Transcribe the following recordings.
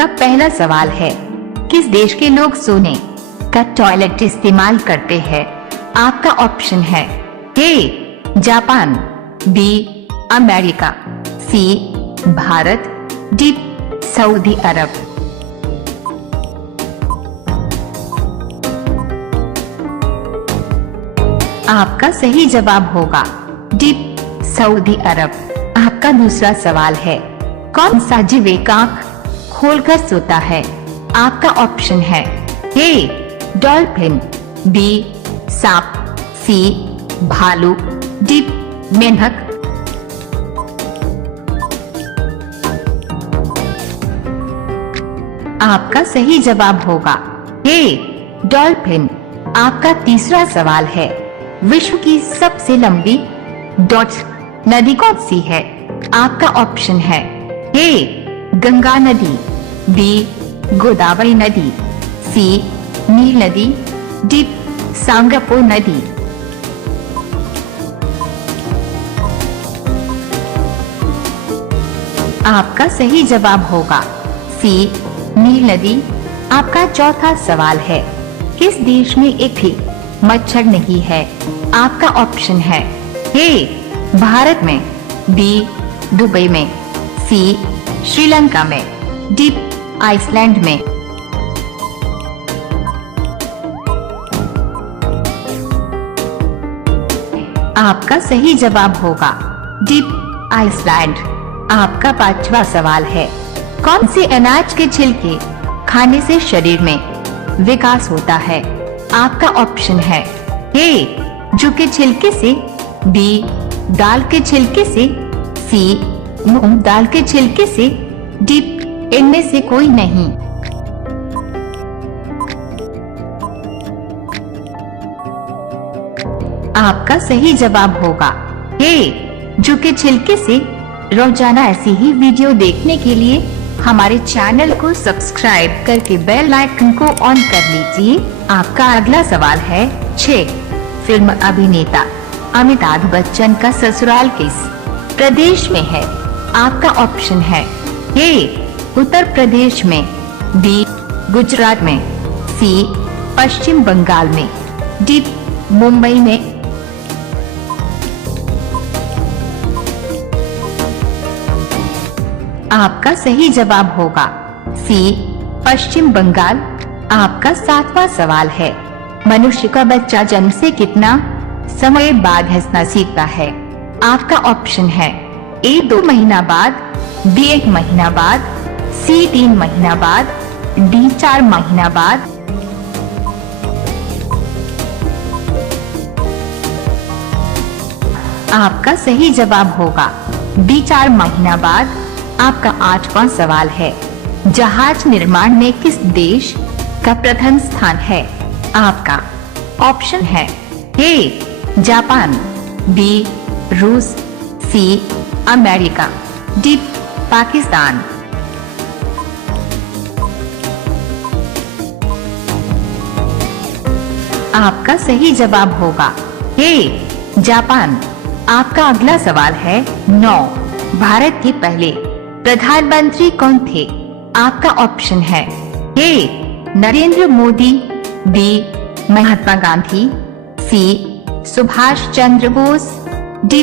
आपका पहला सवाल है, किस देश के लोग सोने का टॉयलेट इस्तेमाल करते हैं? आपका ऑप्शन है A Japan, B America, C Bharat, D सऊदी अरब। आपका सही जवाब होगा डी सऊदी अरब। आपका दूसरा सवाल है, कौन सा जीव एक आंख खोलकर सोता है? आपका ऑप्शन है ए डॉल्फिन, बी सांप, सी भालू, डी मेंढक। आपका सही जवाब होगा ए डॉल्फिन। आपका तीसरा सवाल है, विश्व की सबसे लंबी डॉट नदी कौन सी है? आपका ऑप्शन है ए गंगा नदी, बी गोदावरी नदी, सी नील नदी, डी सांगपो नदी। आपका सही जवाब होगा सी नील नदी। आपका चौथा सवाल है, किस देश में एक भी मच्छर नहीं है? आपका ऑप्शन है ए भारत में, बी दुबई में, सी श्रीलंका में, डी आइसलैंड में। आपका सही जवाब होगा डी आइसलैंड। आपका पांचवा सवाल है, कौन से अनाज के छिलके खाने से शरीर में विकास होता है? आपका ऑप्शन है ए जौ के छिलके से, बी दाल के छिलके से, सी मूंग दाल के छिलके से, डी इनमें से कोई नहीं। आपका सही जवाब होगा ए जौ के छिलके से। रोजाना ऐसी ही वीडियो देखने के लिए हमारे चैनल को सब्सक्राइब करके बेल आइकन को ऑन कर लीजिए। आपका अगला सवाल है 6, फिल्म अभिनेता अमिताभ बच्चन का ससुराल किस प्रदेश में है? आपका ऑप्शन है ए उत्तर प्रदेश में, बी गुजरात में, सी पश्चिम बंगाल में, डी मुंबई में। आपका सही जवाब होगा सी पश्चिम बंगाल। आपका 7वां सवाल है, मनुष्य का बच्चा जन्म से कितना समय बाद हंसना सीखता है? आपका ऑप्शन है ए 2 महीना बाद, बी 1 महीना बाद, सी 3 महीना बाद, डी 4 महीना बाद। आपका सही जवाब होगा डी 4 महीना बाद। आपका 8वां सवाल है, जहाज निर्माण में किस देश का प्रथम स्थान है? आपका ऑप्शन है ए जापान, बी रूस, सी अमेरिका, डी पाकिस्तान। आपका सही जवाब होगा ए जापान। आपका अगला सवाल है 9, भारत के पहले प्रधानमंत्री कौन थे? आपका ऑप्शन है ए नरेंद्र मोदी, बी महात्मा गांधी, सी सुभाष चंद्र बोस, डी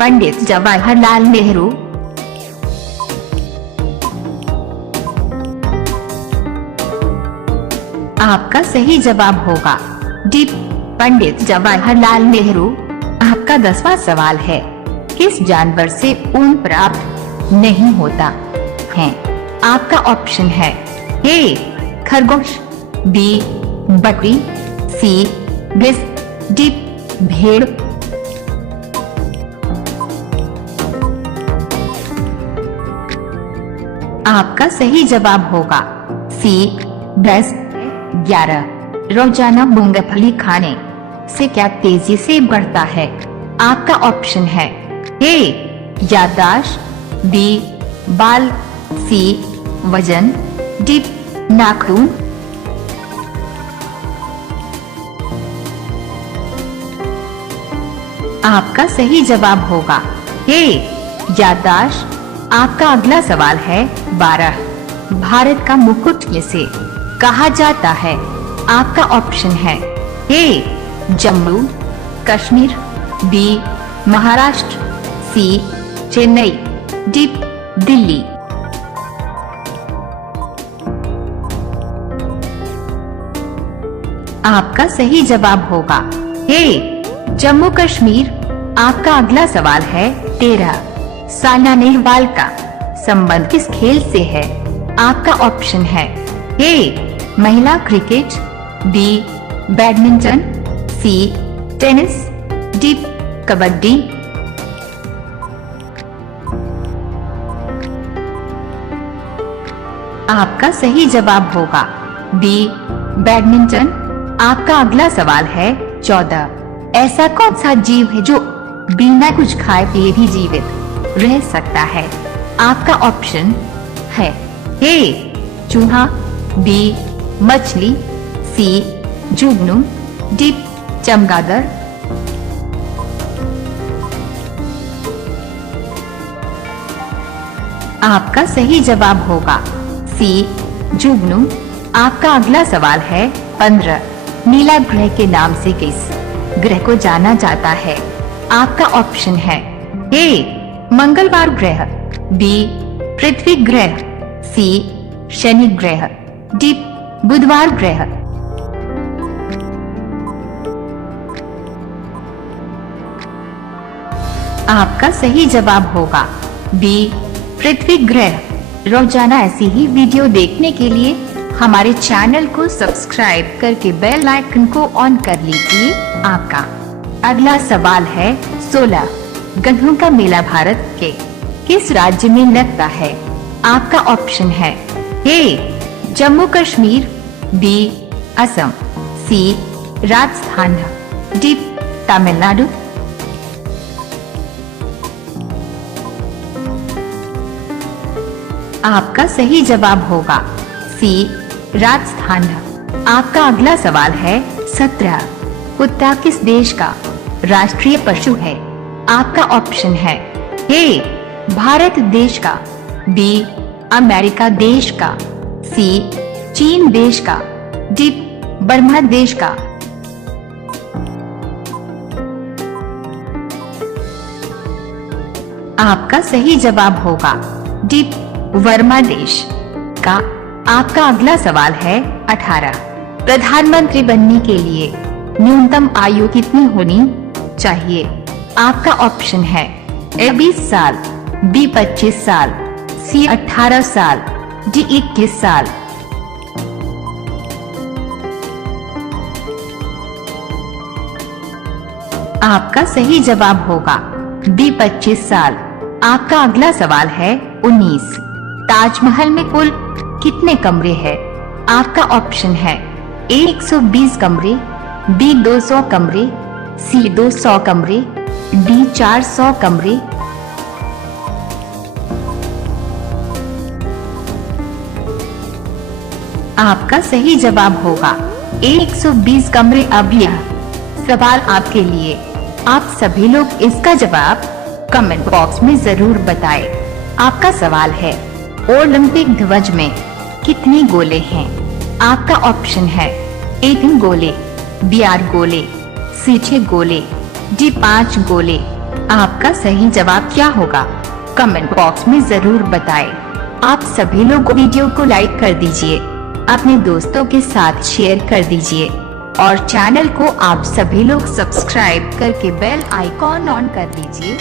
पंडित जवाहरलाल नेहरू। आपका सही जवाब होगा डी पंडित जवाहरलाल नेहरू। आपका 10वां सवाल है, किस जानवर से ऊन प्राप्त नहीं होता है? आपका ऑप्शन है ए खरगोश, बी बकरी, सी भैंस, डी भेड़। आपका सही जवाब होगा सी भैंस। 11, रोजाना मूंगफली खाने से क्या तेजी से बढ़ता है? आपका ऑप्शन है ए याददाश्त, बी बाल, सी वजन, डी नाखून। आपका सही जवाब होगा ए याददाश्त। आपका अगला सवाल है 12, भारत का मुकुट किसे कहा जाता है? आपका ऑप्शन है ए जम्मू कश्मीर, बी महाराष्ट्र, सी चेन्नई, डी दिल्ली। आपका सही जवाब होगा ए जम्मू कश्मीर। आपका अगला सवाल है 13। साइना नेहवाल का संबंध किस खेल से है? आपका ऑप्शन है ए महिला क्रिकेट, बी बैडमिंटन, सी टेनिस, डी कबड्डी। आपका सही जवाब होगा बी बैडमिंटन। आपका अगला सवाल है 14। ऐसा कौन सा जीव है जो बिना कुछ खाए पिए भी जीवित रह सकता है? आपका ऑप्शन है ए चूहा, बी मछली, सी जुगनू, डी चमगादड़। आपका सही जवाब होगा सी जुगनू। आपका अगला सवाल है 15। नीला ग्रह के नाम से किस ग्रह को जाना जाता है? आपका ऑप्शन है ए मंगलवार ग्रह, बी पृथ्वी ग्रह, सी शनि ग्रह, डी बुधवार ग्रह। आपका सही जवाब होगा बी पृथ्वी ग्रह। रोजाना ऐसी ही वीडियो देखने के लिए हमारे चैनल को सब्सक्राइब करके बेल आइकन को ऑन कर लीजिए। आपका अगला सवाल है 16। गधों का मेला भारत के किस राज्य में लगता है? आपका ऑप्शन है ए जम्मू कश्मीर, बी असम, सी राजस्थान, डी तमिलनाडु। आपका सही जवाब होगा सी राजस्थान। आपका अगला सवाल है 17। कुत्ता किस देश का राष्ट्रीय पशु है? आपका ऑप्शन है ए भारत देश का, बी अमेरिका देश का, सी चीन देश का, डी बर्मा देश का। आपका सही जवाब होगा डी वर्मा देश का। आपका अगला सवाल है 18। प्रधानमंत्री बनने के लिए न्यूनतम आयु कितनी होनी चाहिए? आपका ऑप्शन है ए 20 साल, बी 25 साल, सी 18 साल, डी 21 साल। आपका सही जवाब होगा बी 25 साल। आपका अगला सवाल है 19। ताजमहल में कुल कितने कमरे हैं? आपका ऑप्शन है ए 120 कमरे, बी 200 कमरे, सी 200 कमरे, डी 400 कमरे। आपका सही जवाब होगा ए 120 कमरे। अब यह सवाल आपके लिए। आप सभी लोग इसका जवाब कमेंट बॉक्स में जरूर बताएं। आपका सवाल है ओलंपिक ध्वज में कितने गोले हैं? आपका ऑप्शन है ए 3 गोले, बी 8 गोले, सी 6 गोले, डी 5 गोले। आपका सही जवाब क्या होगा? कमेंट बॉक्स में जरूर बताएं। आप सभी लोग वीडियो को लाइक कर दीजिए, अपने दोस्तों के साथ शेयर कर दीजिए और चैनल को आप सभी लोग सब्सक्राइब करके बेल आइकॉन ऑन कर दीजिए।